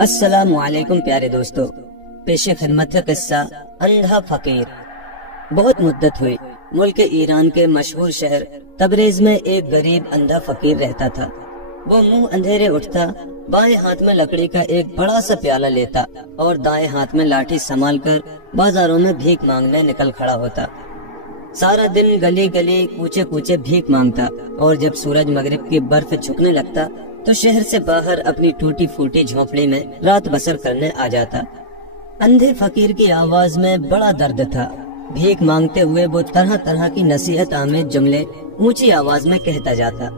السلام علیکم پیارے دوستو، پیش خدمت ہے قصہ اندھا فقیر۔ بہت مدت ہوئی، ملک ایران کے مشہور شہر تبریز میں ایک غریب اندھا فقیر رہتا تھا۔ وہ منہ اندھیرے اٹھتا، بائیں ہاتھ میں لکڑی کا ایک بڑا سا پیالہ لیتا اور دائیں ہاتھ میں لاٹھی سنبھال کر بازاروں میں بھیک مانگنے نکل کھڑا ہوتا۔ سارا دن گلی گلی کوچے کوچے بھیک مانگتا، اور جب سورج مغرب کی برف جھکنے لگتا تو شہر سے باہر اپنی ٹوٹی پھوٹی جھونپڑی میں رات بسر کرنے آ جاتا۔ اندھے فقیر کی آواز میں بڑا درد تھا۔ بھیک مانگتے ہوئے وہ طرح طرح کی نصیحت آمیز جملے اونچی آواز میں کہتا جاتا۔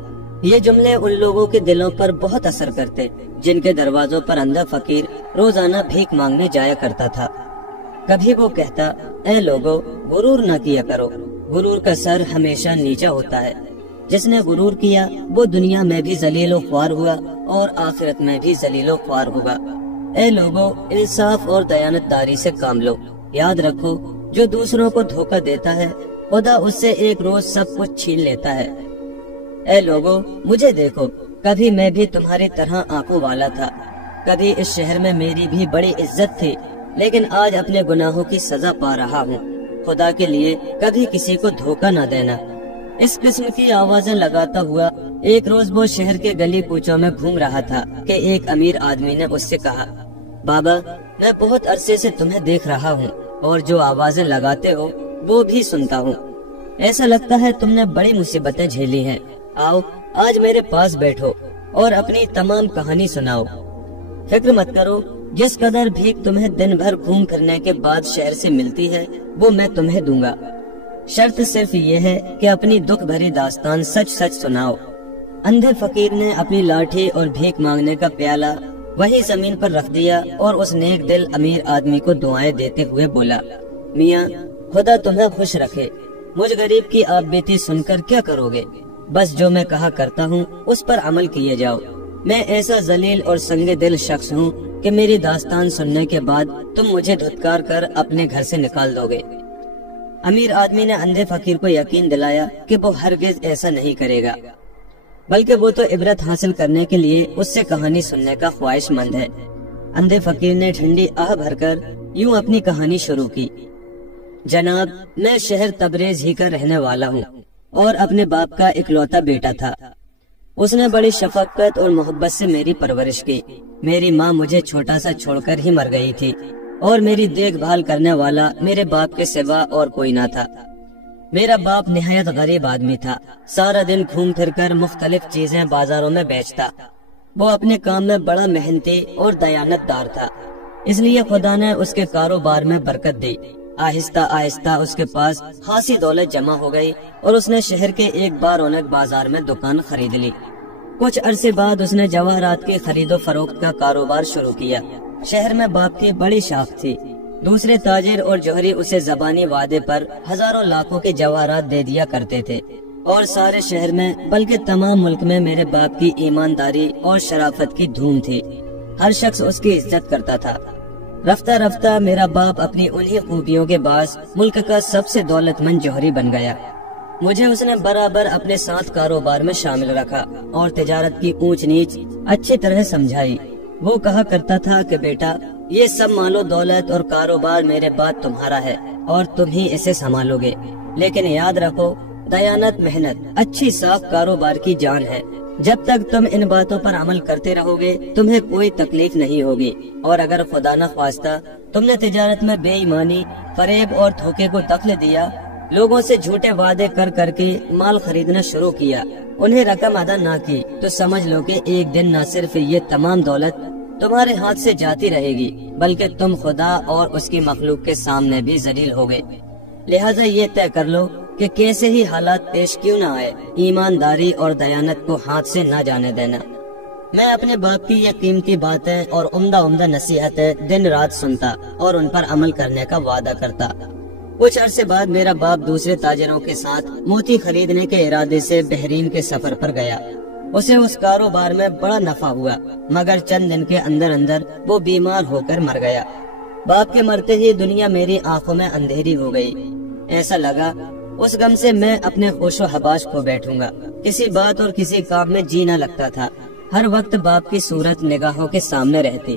یہ جملے ان لوگوں کے دلوں پر بہت اثر کرتے جن کے دروازوں پر اندھا فقیر روزانہ بھیک مانگنے جایا کرتا تھا۔ کبھی وہ کہتا، اے لوگو، غرور نہ کیا کرو، غرور کا سر ہمیشہ نیچا ہوتا ہے۔ جس نے غرور کیا وہ دنیا میں بھی ذلیل و خوار ہوا اور آخرت میں بھی ذلیل و خوار ہوگا۔ اے لوگو، انصاف اور دیانت داری سے کام لو۔ یاد رکھو، جو دوسروں کو دھوکہ دیتا ہے خدا اس سے ایک روز سب کچھ چھین لیتا ہے۔ اے لوگو، مجھے دیکھو، کبھی میں بھی تمہاری طرح آنکھوں والا تھا، کبھی اس شہر میں میری بھی بڑی عزت تھی، لیکن آج اپنے گناہوں کی سزا پا رہا ہوں۔ خدا کے لیے کبھی کسی کو دھوکہ نہ دینا۔ اس قسم کی آوازیں لگاتا ہوا ایک روز وہ شہر کے گلی کوچوں میں گھوم رہا تھا کہ ایک امیر آدمی نے اس سے کہا، بابا، میں بہت عرصے سے تمہیں دیکھ رہا ہوں اور جو آوازیں لگاتے ہو وہ بھی سنتا ہوں۔ ایسا لگتا ہے تم نے بڑی مصیبتیں جھیلی ہیں۔ آؤ، آج میرے پاس بیٹھو اور اپنی تمام کہانی سناؤ۔ فکر مت کرو، جس قدر بھیک تمہیں دن بھر گھوم پھرنے کے بعد شہر سے ملتی ہے وہ میں تمہیں دوں گا۔ شرط صرف یہ ہے کہ اپنی دکھ بھری داستان سچ سچ سناؤ۔ اندھے فقیر نے اپنی لاٹھی اور بھیک مانگنے کا پیالہ وہی زمین پر رکھ دیا اور اس نیک دل امیر آدمی کو دعائیں دیتے ہوئے بولا، میاں، خدا تمہیں خوش رکھے۔ مجھ غریب کی آپ بیتی سن کر کیا کرو گے؟ بس جو میں کہا کرتا ہوں اس پر عمل کیے جاؤ۔ میں ایسا ذلیل اور سنگ دل شخص ہوں کہ میری داستان سننے کے بعد تم مجھے دھتکار کر اپنے گھر سے نکال دو گے۔ امیر آدمی نے اندھے فقیر کو یقین دلایا کہ وہ ہرگز ایسا نہیں کرے گا، بلکہ وہ تو عبرت حاصل کرنے کے لیے اس سے کہانی سننے کا خواہش مند ہے۔ اندھے فقیر نے ٹھنڈی آہ بھر کر یوں اپنی کہانی شروع کی، جناب، میں شہر تبریز ہی کا رہنے والا ہوں اور اپنے باپ کا اکلوتا بیٹا تھا۔ اس نے بڑی شفقت اور محبت سے میری پرورش کی۔ میری ماں مجھے چھوٹا سا چھوڑ کر ہی مر گئی تھی اور میری دیکھ بھال کرنے والا میرے باپ کے سوا اور کوئی نہ تھا۔ میرا باپ نہایت غریب آدمی تھا، سارا دن گھوم پھر کر مختلف چیزیں بازاروں میں بیچتا۔ وہ اپنے کام میں بڑا محنتی اور دیانت دار تھا، اس لیے خدا نے اس کے کاروبار میں برکت دی۔ آہستہ آہستہ اس کے پاس خاصی دولت جمع ہو گئی اور اس نے شہر کے ایک بارونق بازار میں دکان خرید لی۔ کچھ عرصے بعد اس نے جواہرات کی خرید و فروخت کا کاروبار شروع کیا۔ شہر میں باپ کی بڑی شاخ تھی۔ دوسرے تاجر اور جوہری اسے زبانی وعدے پر ہزاروں لاکھوں کے جواہرات دے دیا کرتے تھے، اور سارے شہر میں بلکہ تمام ملک میں میرے باپ کی ایمانداری اور شرافت کی دھوم تھی۔ ہر شخص اس کی عزت کرتا تھا۔ رفتہ رفتہ میرا باپ اپنی انہی خوبیوں کے باعث ملک کا سب سے دولت مند جوہری بن گیا۔ مجھے اس نے برابر اپنے ساتھ کاروبار میں شامل رکھا اور تجارت کی اونچ نیچ اچھی طرح سمجھائی۔ وہ کہا کرتا تھا کہ بیٹا، یہ سب مال و دولت اور کاروبار میرے بعد تمہارا ہے اور تم ہی اسے سنبھالو گے، لیکن یاد رکھو، دیانت، محنت، اچھی صاف کاروبار کی جان ہے۔ جب تک تم ان باتوں پر عمل کرتے رہو گے تمہیں کوئی تکلیف نہیں ہوگی، اور اگر خدا نہ خواستہ تم نے تجارت میں بے ایمانی، فریب اور دھوکے کو دخل دیا، لوگوں سے جھوٹے وعدے کر کر کے مال خریدنا شروع کیا، انہیں رقم ادا نہ کی، تو سمجھ لو کہ ایک دن نہ صرف یہ تمام دولت تمہارے ہاتھ سے جاتی رہے گی، بلکہ تم خدا اور اس کی مخلوق کے سامنے بھی ذلیل ہوگے۔ لہٰذا یہ طے کر لو کہ کیسے ہی حالات پیش کیوں نہ آئے، ایمانداری اور دیانت کو ہاتھ سے نہ جانے دینا۔ میں اپنے باپ کی یہ قیمتی باتیں اور عمدہ نصیحتیں دن رات سنتا اور ان پر عمل کرنے کا وعدہ کرتا۔ کچھ عرصے بعد میرا باپ دوسرے تاجروں کے ساتھ موتی خریدنے کے ارادے سے بحرین کے سفر پر گیا۔ اسے اس کاروبار میں بڑا نفع ہوا، مگر چند دن کے اندر اندر وہ بیمار ہو کر مر گیا۔ باپ کے مرتے ہی دنیا میری آنکھوں میں اندھیری ہو گئی۔ ایسا لگا اس غم سے میں اپنے ہوش و حواس کھو بیٹھوں گا۔ کسی بات اور کسی کام میں جی نہ لگتا تھا۔ ہر وقت باپ کی صورت نگاہوں کے سامنے رہتی۔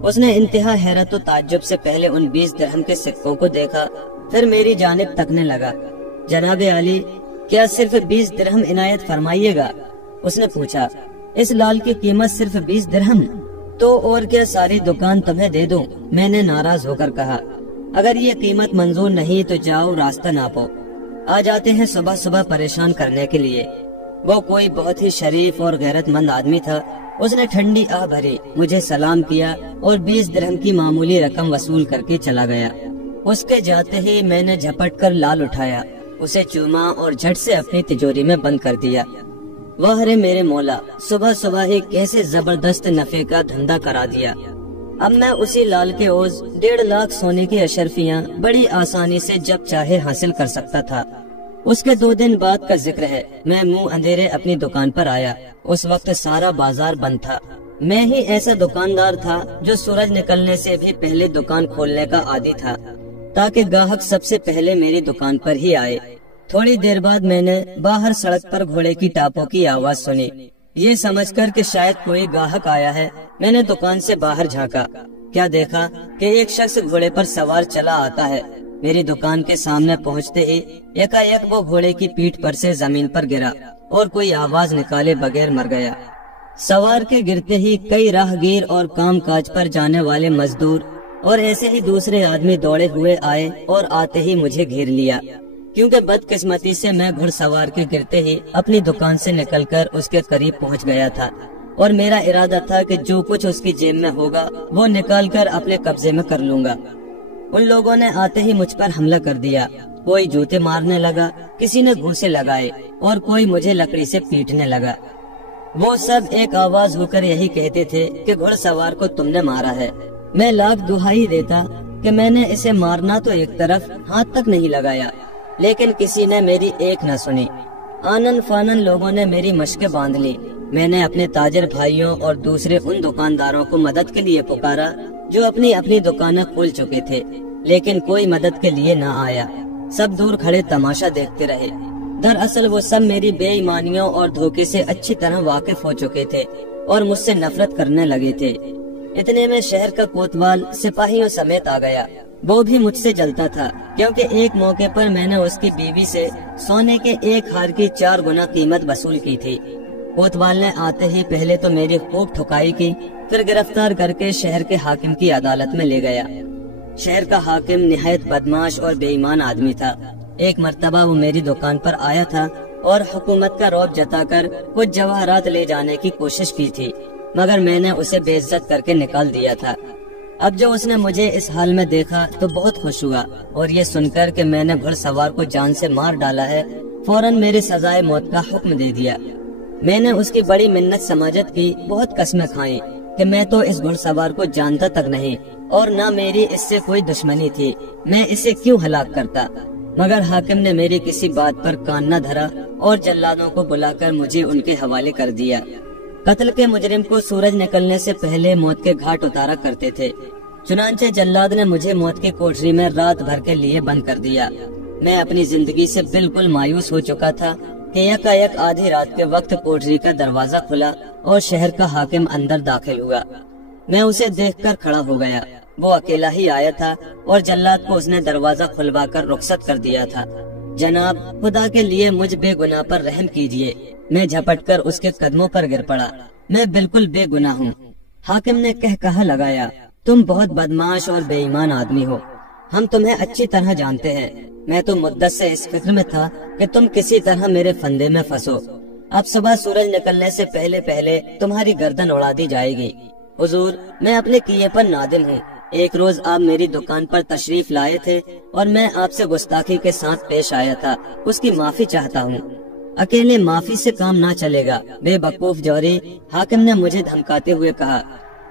اس نے انتہا حیرت و تعجب سے پہلے ان 20 درہم کے سکوں کو دیکھا، پھر میری جانب تکنے لگا۔ جناب عالی، کیا صرف 20 درہم عنایت فرمائیے گا؟ اس نے پوچھا۔ اس لال کی قیمت صرف 20 درہم؟ تو اور کیا ساری دکان تمہیں دے دوں؟ میں نے ناراض ہو کر کہا۔ اگر یہ قیمت منظور نہیں تو جاؤ راستہ ناپو، آ جاتے ہیں صبح صبح پریشان کرنے کے لیے۔ وہ کوئی بہت ہی شریف اور غیرت مند آدمی تھا۔ اس نے ٹھنڈی آہ بھری، مجھے سلام کیا اور 20 درہم کی معمولی رقم وصول کر کے چلا گیا۔ اس کے جاتے ہی میں نے جھپٹ کر لال اٹھایا، اسے چوما اور جھٹ سے اپنی تجوری میں بند کر دیا۔ واہ رے میرے مولا، صبح صبح ہی کیسے زبردست نفع کا دھندا کرا دیا۔ اب میں اسی لال کے عوض 1.5 لاکھ سونے کی اشرفیاں بڑی آسانی سے جب چاہے حاصل کر سکتا تھا۔ اس کے 2 دن بعد کا ذکر ہے، میں منہ اندھیرے اپنی دکان پر آیا۔ اس وقت سارا بازار بند تھا۔ میں ہی ایسا دکاندار تھا جو سورج نکلنے سے بھی پہلے دکان کھولنے کا عادی تھا تاکہ گاہک سب سے پہلے میری دکان پر ہی آئے۔ تھوڑی دیر بعد میں نے باہر سڑک پر گھوڑے کی ٹاپوں کی آواز سنی۔ یہ سمجھ کر کہ شاید کوئی گاہک آیا ہے، میں نے دکان سے باہر جھانکا۔ کیا دیکھا کہ ایک شخص گھوڑے پر سوار چلا آتا ہے۔ میری دکان کے سامنے پہنچتے ہی یکایک وہ گھوڑے کی پیٹھ پر سے زمین پر گرا اور کوئی آواز نکالے بغیر مر گیا۔ سوار کے گرتے ہی کئی راہگیر اور کام کاج پر جانے والے مزدور اور ایسے ہی دوسرے آدمی دوڑے ہوئے آئے اور آتے ہی مجھے گھیر لیا۔ کیونکہ بدقسمتی سے میں گھڑ سوار کے گرتے ہی اپنی دکان سے نکل کر اس کے قریب پہنچ گیا تھا اور میرا ارادہ تھا کہ جو کچھ اس کی جیب میں ہوگا وہ نکال کر اپنے قبضے میں کر لوں گا۔ ان لوگوں نے آتے ہی مجھ پر حملہ کر دیا۔ کوئی جوتے مارنے لگا، کسی نے گھوسے لگائے اور کوئی مجھے لکڑی سے پیٹنے لگا۔ وہ سب ایک آواز ہو کر یہی کہتے تھے کہ گھڑ سوار کو تم نے مارا ہے۔ میں لاکھ دہائی دیتا کہ میں نے اسے مارنا تو ایک طرف، ہاتھ تک نہیں لگایا، لیکن کسی نے میری ایک نہ سنی۔ آنن فانن لوگوں نے میری مشقیں باندھ لی۔ میں نے اپنے تاجر بھائیوں اور دوسرے ان دکانداروں کو مدد کے لیے پکارا جو اپنی اپنی دکانیں کھول چکے تھے، لیکن کوئی مدد کے لیے نہ آیا۔ سب دور کھڑے تماشا دیکھتے رہے۔ دراصل وہ سب میری بے ایمانیوں اور دھوکے سے اچھی طرح واقف ہو چکے تھے اور مجھ سے نفرت کرنے لگے تھے۔ اتنے میں شہر کا کوتوال سپاہیوں سمیت آ گیا۔ وہ بھی مجھ سے جلتا تھا کیونکہ ایک موقع پر میں نے اس کی بیوی سے سونے کے 1 ہار کی 4 گنا قیمت وصول کی تھی۔ کوتوال نے آتے ہی پہلے تو میری خوب ٹھکائی کی، پھر گرفتار کر کے شہر کے حاکم کی عدالت میں لے گیا۔ شہر کا حاکم نہایت بدماش اور بے ایمان آدمی تھا۔ ایک مرتبہ وہ میری دکان پر آیا تھا اور حکومت کا رعب جتا کر کچھ جواہرات لے جانے کی کوشش کی تھی، مگر میں نے اسے بے عزت کر کے نکال دیا تھا۔ اب جو اس نے مجھے اس حال میں دیکھا تو بہت خوش ہوا اور یہ سن کر کہ میں نے گھڑ سوار کو جان سے مار ڈالا ہے، فوراً میری سزائے موت کا حکم دے دیا۔ میں نے اس کی بڑی منت سماجت کی، بہت قسمیں کھائیں کہ میں تو اس گھڑ سوار کو جانتا تک نہیں اور نہ میری اس سے کوئی دشمنی تھی، میں اسے کیوں ہلاک کرتا۔ مگر حاکم نے میری کسی بات پر کان نہ دھرا اور جلادوں کو بلا کر مجھے ان کے حوالے کر دیا۔ قتل کے مجرم کو سورج نکلنے سے پہلے موت کے گھاٹ اتارا کرتے تھے، چنانچہ جلاد نے مجھے موت کی کوٹری میں رات بھر کے لیے بند کر دیا۔ میں اپنی زندگی سے بالکل مایوس ہو چکا تھا کہ یکایک آدھی رات کے وقت کوٹری کا دروازہ کھلا اور شہر کا حاکم اندر داخل ہوا۔ میں اسے دیکھ کر کھڑا ہو گیا۔ وہ اکیلا ہی آیا تھا اور جلاد کو اس نے دروازہ کھلوا کر رخصت کر دیا تھا۔ جناب، خدا کے لیے مجھ بے گناہ پر رحم کیجیے۔ میں جھپٹ کر اس کے قدموں پر گر پڑا۔ میں بالکل بے گناہ ہوں۔ حاکم نے کہا لگایا، تم بہت بدماش اور بے ایمان آدمی ہو، ہم تمہیں اچھی طرح جانتے ہیں۔ میں تو مدت سے اس فکر میں تھا کہ تم کسی طرح میرے فندے میں پھنسو۔ اب صبح سورج نکلنے سے پہلے پہلے تمہاری گردن اڑا دی جائے گی۔ حضور، میں اپنے کیے پر نادم ہوں۔ ایک روز آپ میری دکان پر تشریف لائے تھے اور میں آپ سے گستاخی کے ساتھ پیش آیا تھا، اس کی معافی چاہتا ہوں۔ اکیلے معافی سے کام نہ چلے گا، بے وقوف جوری، حاکم نے مجھے دھمکاتے ہوئے کہا۔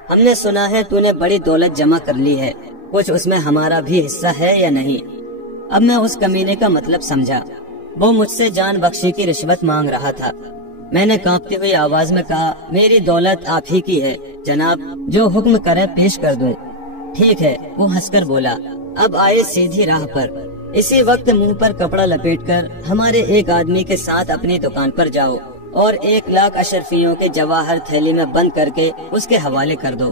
ہم نے سنا ہے تو نے بڑی دولت جمع کر لی ہے، کچھ اس میں ہمارا بھی حصہ ہے یا نہیں؟ اب میں اس کمینے کا مطلب سمجھا۔ وہ مجھ سے جان بخشی کی رشوت مانگ رہا تھا۔ میں نے کانپتی ہوئی آواز میں کہا، میری دولت آپ ہی کی ہے جناب، جو حکم کرے پیش کر دوں۔ ٹھیک ہے، وہ ہنس کر بولا، اب آئے سیدھی راہ پر۔ اسی وقت منہ پر کپڑا لپیٹ کر ہمارے ایک آدمی کے ساتھ اپنی دکان پر جاؤ اور 1 لاکھ اشرفیوں کے جواہر تھیلی میں بند کر کے اس کے حوالے کر دو،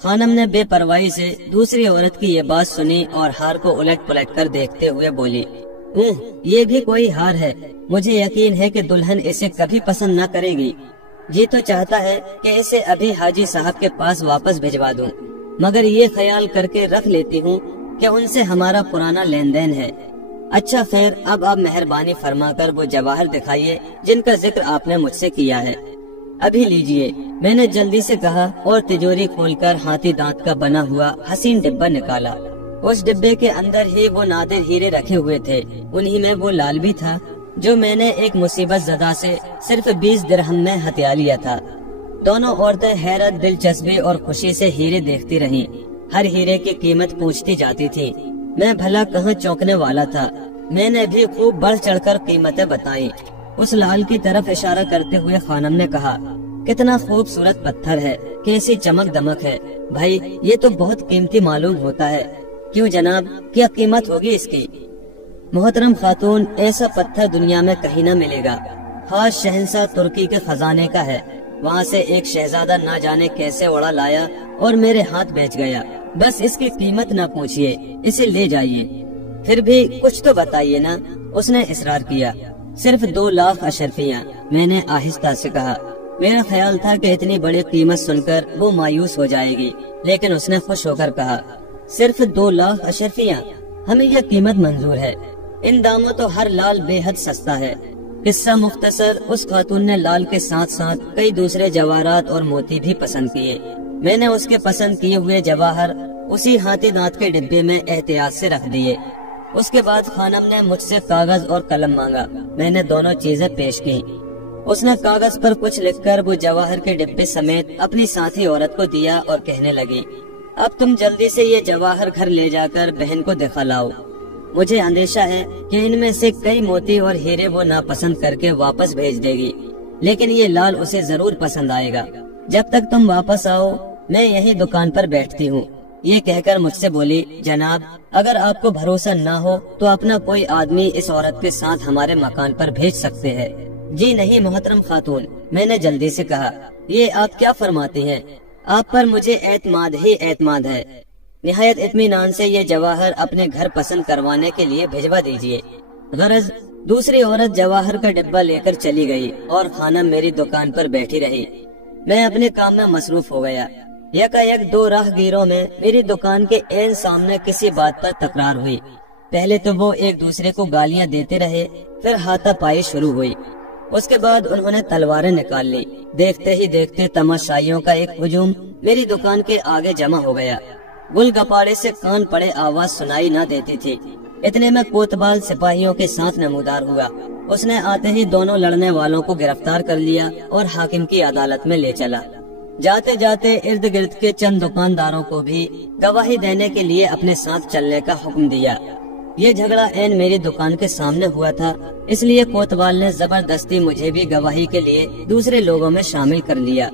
خانم نے بے پرواہی سے دوسری عورت کی یہ بات سنی اور ہار کو الٹ پلٹ کر دیکھتے ہوئے بولی، یہ بھی کوئی ہار ہے، مجھے یقین ہے کہ دلہن اسے کبھی پسند نہ کرے گی۔ جی تو چاہتا ہے کہ اسے ابھی حاجی صاحب کے پاس واپس بھجوا دوں، مگر یہ خیال کر کے رکھ لیتی ہوں کہ ان سے ہمارا پرانا لین دین ہے۔ اچھا خیر، اب آپ مہربانی فرما کر وہ جواہر دکھائیے جن کا ذکر آپ نے مجھ سے کیا ہے۔ ابھی لیجئے، میں نے جلدی سے کہا اور تجوری کھول کر ہاتھی دانت کا بنا ہوا حسین ڈبہ نکالا۔ اس ڈبے کے اندر ہی وہ نادر ہیرے رکھے ہوئے تھے، انہی میں وہ لال بھی تھا جو میں نے ایک مصیبت زدہ سے صرف 20 درہم میں ہتھیا لیا تھا۔ دونوں عورتیں حیرت، دلچسپی اور خوشی سے ہیرے دیکھتی رہیں، ہر ہیرے کی قیمت پوچھتی جاتی تھی۔ میں بھلا کہاں چونکنے والا تھا، میں نے بھی خوب بڑھ چڑھ کر قیمتیں بتائیں۔ اس لال کی طرف اشارہ کرتے ہوئے خانم نے کہا، کتنا خوبصورت پتھر ہے، کیسی چمک دمک ہے، بھائی یہ تو بہت قیمتی معلوم ہوتا ہے۔ کیوں جناب، کیا قیمت ہوگی اس کی؟ محترم خاتون، ایسا پتھر دنیا میں کہیں نہ ملے گا، خاص شہنشاہ ترکی کے خزانے کا ہے، وہاں سے ایک شہزادہ نہ جانے کیسے اڑا لایا اور میرے ہاتھ بیچ گیا، بس اس کی قیمت نہ پوچھئے، اسے لے جائیے۔ پھر بھی کچھ تو بتائیے نا، اس نے اصرار کیا۔ صرف 2 لاکھ اشرفیاں، میں نے آہستہ سے کہا۔ میرا خیال تھا کہ اتنی بڑی قیمت سن کر وہ مایوس ہو جائے گی، لیکن اس نے خوش ہو کر کہا، صرف 2 لاکھ اشرفیاں، ہمیں یہ قیمت منظور ہے، ان داموں تو ہر لال بے حد سستا ہے۔ قصہ مختصر، اس خاتون نے لال کے ساتھ ساتھ کئی دوسرے جواہرات اور موتی بھی پسند کیے۔ میں نے اس کے پسند کیے ہوئے جواہر اسی ہاتھی دانت کے ڈبے میں احتیاط سے رکھ دیے۔ اس کے بعد خانم نے مجھ سے کاغذ اور قلم مانگا، میں نے دونوں چیزیں پیش کی۔ اس نے کاغذ پر کچھ لکھ کر وہ جواہر کے ڈبے سمیت اپنی ساتھی عورت کو دیا اور کہنے لگی، اب تم جلدی سے یہ جواہر گھر لے جا کر بہن کو دکھا لاؤ، مجھے اندیشہ ہے کہ ان میں سے کئی موتی اور ہیرے وہ ناپسند کر کے واپس بھیج دے گی، لیکن یہ لال اسے ضرور پسند آئے گا۔ جب تک تم واپس آؤ میں یہی دکان پر بیٹھتی ہوں۔ یہ کہہ کر مجھ سے بولی، جناب اگر آپ کو بھروسہ نہ ہو تو اپنا کوئی آدمی اس عورت کے ساتھ ہمارے مکان پر بھیج سکتے ہیں۔ جی نہیں محترم خاتون، میں نے جلدی سے کہا، یہ آپ کیا فرماتی ہیں؟ آپ پر مجھے اعتماد ہی اعتماد ہے۔ نہایت اطمینان سے یہ جواہر اپنے گھر پسند کروانے کے لیے بھجوا دیجیے۔ غرض دوسری عورت جواہر کا ڈبہ لے کر چلی گئی اور خانم میری دکان پر بیٹھی رہی۔ میں اپنے کام میں مصروف ہو گیا۔ یکایک 2 راہگیروں میں میری دکان کے عین سامنے کسی بات پر تکرار ہوئی۔ پہلے تو وہ ایک دوسرے کو گالیاں دیتے رہے، پھر ہاتھا پائی شروع ہوئی۔ اس کے بعد انہوں نے تلواریں نکال لی۔ دیکھتے ہی دیکھتے تماشائیوں کا ایک ہجوم میری دکان کے آگے جمع ہو گیا۔ گل گپاڑے سے کان پڑے آواز سنائی نہ دیتی تھی۔ اتنے میں کوتوال سپاہیوں کے ساتھ نمودار ہوا۔ اس نے آتے ہی دونوں لڑنے والوں کو گرفتار کر لیا اور حاکم کی عدالت میں لے چلا۔ جاتے جاتے ارد گرد کے چند دکانداروں کو بھی گواہی دینے کے لیے اپنے ساتھ چلنے کا حکم دیا۔ یہ جھگڑا عین میری دکان کے سامنے ہوا تھا، اس لیے کوتوال نے زبردستی مجھے بھی گواہی کے لیے دوسرے لوگوں میں شامل کر لیا۔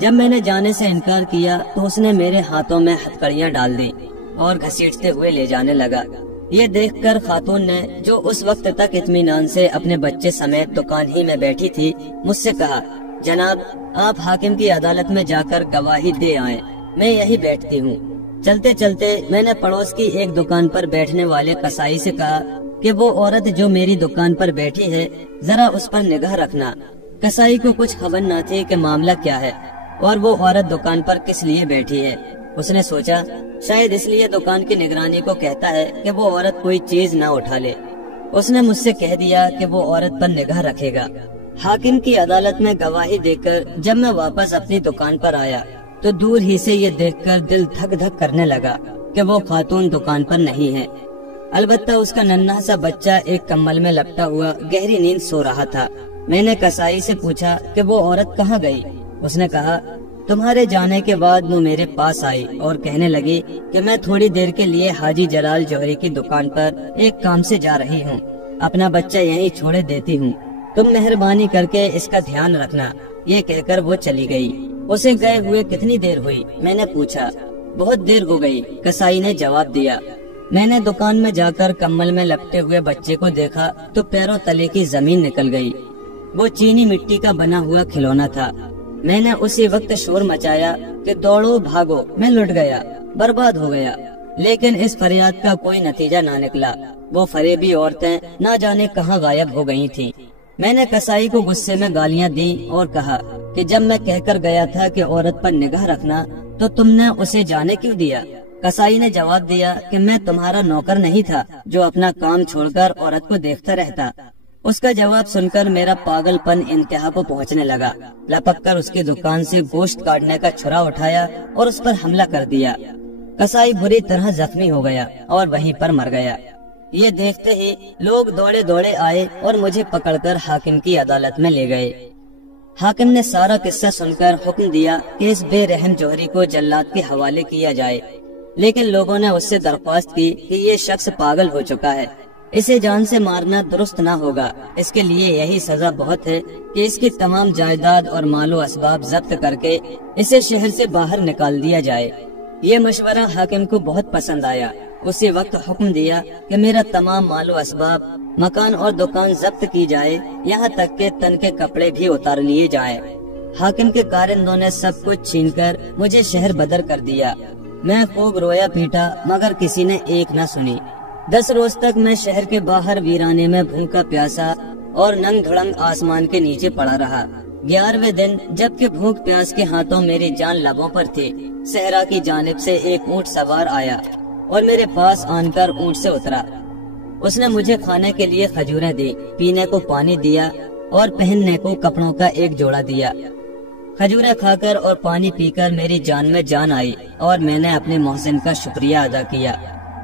جب میں نے جانے سے انکار کیا تو اس نے میرے ہاتھوں میں ہتکڑیاں ڈال دی اور گھسیٹتے ہوئے لے جانے لگا۔ یہ دیکھ کر خاتون نے، جو اس وقت تک اطمینان سے اپنے بچے سمیت دکان ہی میں بیٹھی تھی، مجھ سے کہا، جناب آپ حاکم کی عدالت میں جا کر گواہی دے آئیں، میں یہی بیٹھتی ہوں۔ چلتے چلتے میں نے پڑوس کی ایک دکان پر بیٹھنے والے قصائی سے کہا کہ وہ عورت جو میری دکان پر بیٹھی ہے ذرا اس پر نگاہ رکھنا۔ قصائی کو کچھ خبر نہ تھی کہ معاملہ کیا ہے اور وہ عورت دکان پر کس لیے بیٹھی ہے۔ اس نے سوچا شاید اس لیے دکان کی نگرانی کو کہتا ہے کہ وہ عورت کوئی چیز نہ اٹھا لے۔ اس نے مجھ سے کہہ دیا کہ وہ عورت پر نگاہ رکھے گا۔ حاکم کی عدالت میں گواہی دے کر جب میں واپس اپنی دکان پر آیا تو دور ہی سے یہ دیکھ کر دل دھک دھک کرنے لگا کہ وہ خاتون دکان پر نہیں ہے۔ البتہ اس کا ننھا سا بچہ ایک کمبل میں لپٹا ہوا گہری نیند سو رہا تھا۔ میں نے قصائی سے پوچھا کہ وہ عورت کہاں گئی؟ اس نے کہا، تمہارے جانے کے بعد وہ میرے پاس آئی اور کہنے لگی کہ میں تھوڑی دیر کے لیے حاجی جلال جوہری کی دکان پر ایک کام سے جا رہی ہوں، اپنا بچہ یہیں چھوڑے دیتی ہوں، تم مہربانی کر کے اس کا دھیان رکھنا۔ یہ کہہ کر وہ چلی گئی۔ اسے گئے ہوئے کتنی دیر ہوئی؟ میں نے پوچھا۔ بہت دیر ہو گئی، قصائی نے جواب دیا۔ میں نے دکان میں جا کر کمبل میں لپٹے ہوئے بچے کو دیکھا تو پیروں تلے کی زمین نکل گئی۔ وہ چینی مٹی کا بنا ہوا کھلونا تھا۔ میں نے اسی وقت شور مچایا کہ دوڑو بھاگو، میں لٹ گیا، برباد ہو گیا، لیکن اس فریاد کا کوئی نتیجہ نہ نکلا۔ وہ فریبی عورتیں نہ جانے کہاں غائب ہو گئی تھیں۔ میں نے کسائی کو غصے میں گالیاں دی اور کہا کہ جب میں کہہ کر گیا تھا کہ عورت پر نگاہ رکھنا تو تم نے اسے جانے کیوں دیا؟ کسائی نے جواب دیا کہ میں تمہارا نوکر نہیں تھا جو اپنا کام چھوڑ کر عورت کو دیکھتا رہتا۔ اس کا جواب سن کر میرا پاگل پن انتہا کو پہنچنے لگا۔ لپک کر اس کی دکان سے گوشت کاٹنے کا چھرا اٹھایا اور اس پر حملہ کر دیا۔ کسائی بری طرح زخمی ہو گیا اور وہیں پر مر گیا۔ یہ دیکھتے ہی لوگ دوڑے دوڑے آئے اور مجھے پکڑ کر حاکم کی عدالت میں لے گئے۔ حاکم نے سارا قصہ سن کر حکم دیا کہ اس بے رحم جوہری کو جلاد کے حوالے کیا جائے، لیکن لوگوں نے اس سے درخواست کی کہ یہ شخص پاگل ہو چکا ہے، اسے جان سے مارنا درست نہ ہوگا، اس کے لیے یہی سزا بہت ہے کہ اس کی تمام جائیداد اور مال و اسباب ضبط کر کے اسے شہر سے باہر نکال دیا جائے۔ یہ مشورہ حاکم کو بہت پسند آیا۔ اسی وقت حکم دیا کہ میرا تمام مال و اسباب، مکان اور دکان ضبط کی جائے، یہاں تک کہ تن کے کپڑے بھی اتار لیے جائیں۔ حاکم کے کارندوں نے سب کچھ چھین کر مجھے شہر بدر کر دیا۔ میں خوب رویا پیٹا مگر کسی نے ایک نہ سنی۔ 10 روز تک میں شہر کے باہر ویرانے میں بھوکا پیاسا اور ننگ دھڑنگ آسمان کے نیچے پڑا رہا۔ 11ویں دن جبکہ بھوک پیاس کے ہاتھوں میری جان لبوں پر تھی، صحرا کی جانب سے ایک اونٹ سوار آیا اور میرے پاس آن کر اونٹ سے اترا۔ اس نے مجھے کھانے کے لیے کھجوریں دی، پینے کو پانی دیا اور پہننے کو کپڑوں کا ایک جوڑا دیا۔ کھجوریں کھا کر اور پانی پی کر میری جان میں جان آئی اور میں نے اپنے محسن کا شکریہ ادا کیا۔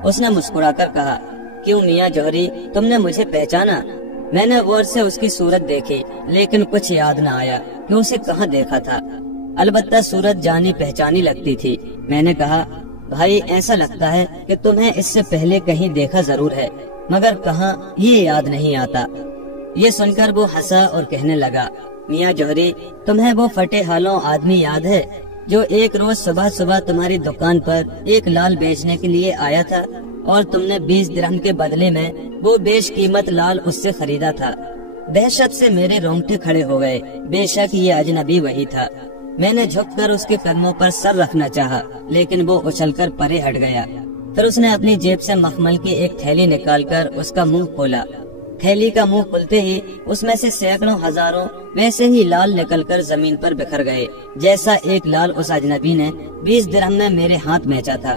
اس نے مسکرا کر کہا، کیوں میاں جوہری، تم نے مجھے پہچانا؟ میں نے غور سے اس کی صورت دیکھی لیکن کچھ یاد نہ آیا کہ اسے کہاں دیکھا تھا، البتہ صورت جانی پہچانی لگتی تھی۔ میں نے کہا، بھائی ایسا لگتا ہے کہ تمہیں اس سے پہلے کہیں دیکھا ضرور ہے مگر کہاں یہ یاد نہیں آتا۔ یہ سن کر وہ ہنسا اور کہنے لگا، میاں جوہری، تمہیں وہ فٹے حالوں آدمی یاد ہے جو ایک روز صبح صبح تمہاری دکان پر ایک لال بیچنے کے لیے آیا تھا اور تم نے 20 درہم کے بدلے میں وہ بیش قیمت لال اس سے خریدا تھا؟ دہشت سے میرے رونگٹے کھڑے ہو گئے۔ بے شک یہ اجنبی وہی تھا۔ میں نے جھک کر اس کے قدموں پر سر رکھنا چاہا لیکن وہ اچھل کر پرے ہٹ گیا۔ پھر اس نے اپنی جیب سے مخمل کی ایک تھیلی نکال کر اس کا منہ کھولا۔ تھیلی کا منہ کھلتے ہی اس میں سے سینکڑوں ہزاروں ویسے ہی لال نکل کر زمین پر بکھر گئے جیسا ایک لال اس اجنبی نے 20 درہم میں میرے ہاتھ بیچا تھا۔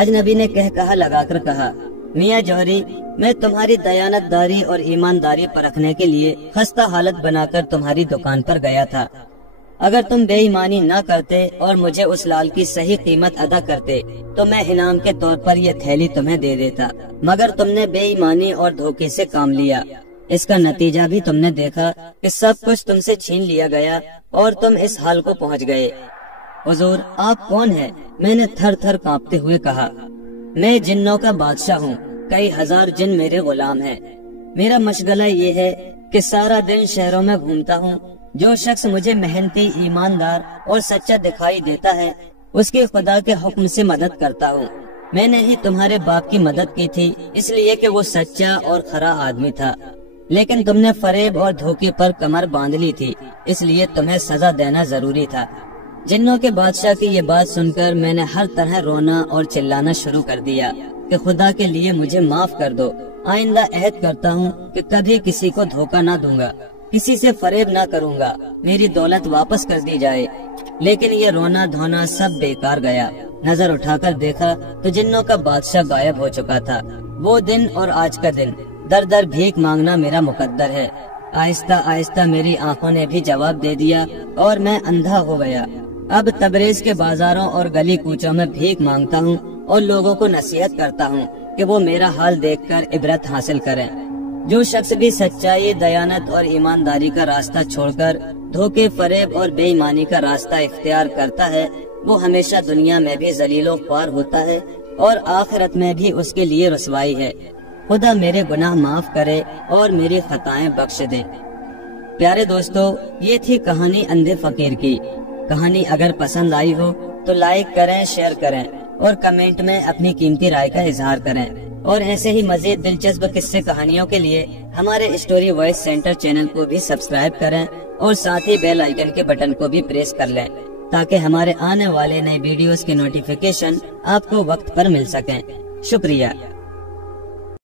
اجنبی نے کہا لگا کر کہا، میاں جوہری، میں تمہاری دیانت داری اور ایمانداری پرکھنے کے لیے خستہ حالت بنا کر تمہاری دکان پر گیا تھا۔ اگر تم بے ایمانی نہ کرتے اور مجھے اس لال کی صحیح قیمت ادا کرتے تو میں انعام کے طور پر یہ تھیلی تمہیں دے دیتا، مگر تم نے بے ایمانی اور دھوکے سے کام لیا۔ اس کا نتیجہ بھی تم نے دیکھا کہ سب کچھ تم سے چھین لیا گیا اور تم اس حال کو پہنچ گئے۔ حضور، آپ کون ہیں؟ میں نے تھر تھر کانپتے ہوئے کہا، میں جنوں کا بادشاہ ہوں، کئی ہزار جن میرے غلام ہیں۔ میرا مشغلہ یہ ہے کہ سارا دن شہروں میں گھومتا ہوں، جو شخص مجھے محنتی، ایماندار اور سچا دکھائی دیتا ہے اس کے خدا کے حکم سے مدد کرتا ہوں۔ میں نے ہی تمہارے باپ کی مدد کی تھی اس لیے کہ وہ سچا اور کھرا آدمی تھا، لیکن تم نے فریب اور دھوکے پر کمر باندھ لی تھی، اس لیے تمہیں سزا دینا ضروری تھا۔ جنوں کے بادشاہ کی یہ بات سن کر میں نے ہر طرح رونا اور چلانا شروع کر دیا کہ خدا کے لیے مجھے معاف کر دو، آئندہ عہد کرتا ہوں کہ کبھی کسی کو دھوکہ نہ دوں گا، کسی سے فریب نہ کروں گا، میری دولت واپس کر دی جائے۔ لیکن یہ رونا دھونا سب بیکار گیا۔ نظر اٹھا کر دیکھا تو جنوں کا بادشاہ غائب ہو چکا تھا۔ وہ دن اور آج کا دن در در بھیک مانگنا میرا مقدر ہے۔ آہستہ آہستہ میری آنکھوں نے بھی جواب دے دیا اور میں اندھا ہو گیا۔ اب تبریز کے بازاروں اور گلی کوچوں میں بھیک مانگتا ہوں اور لوگوں کو نصیحت کرتا ہوں کہ وہ میرا حال دیکھ کر عبرت حاصل کریں۔ جو شخص بھی سچائی، دیانت اور ایمانداری کا راستہ چھوڑ کر دھوکے، فریب اور بے ایمانی کا راستہ اختیار کرتا ہے وہ ہمیشہ دنیا میں بھی ذلیل و خوار ہوتا ہے اور آخرت میں بھی اس کے لیے رسوائی ہے۔ خدا میرے گناہ معاف کرے اور میری خطائیں بخش دے۔ پیارے دوستو، یہ تھی کہانی اندھے فقیر کی۔ کہانی اگر پسند آئی ہو تو لائک کریں، شیئر کریں اور کمنٹ میں اپنی قیمتی رائے کا اظہار کریں، اور ایسے ہی مزید دلچسپ قصے کہانیوں کے لیے ہمارے اسٹوری وائس سینٹر چینل کو بھی سبسکرائب کریں اور ساتھ ہی بیل آئیکن کے بٹن کو بھی پریس کر لیں تاکہ ہمارے آنے والے نئے ویڈیوز کے نوٹیفیکیشن آپ کو وقت پر مل سکیں۔ شکریہ۔